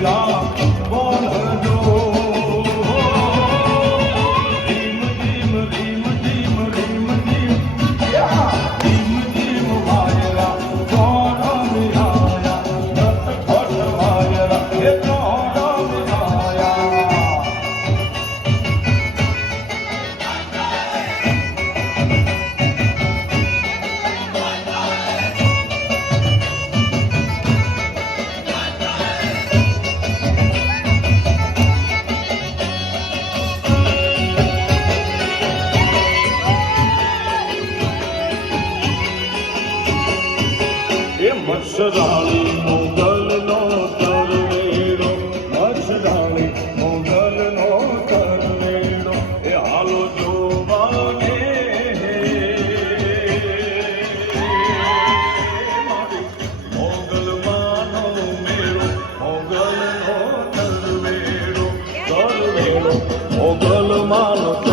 Long. મચ્છરાણી મોગલનો તરવેડો મચ્છરાણી મોગલનો તરવેડો એ હાલો જોવાને મોગલમાંનો મેળો, મોગલનો તરવેડો તરવેડો મોગલમાંનો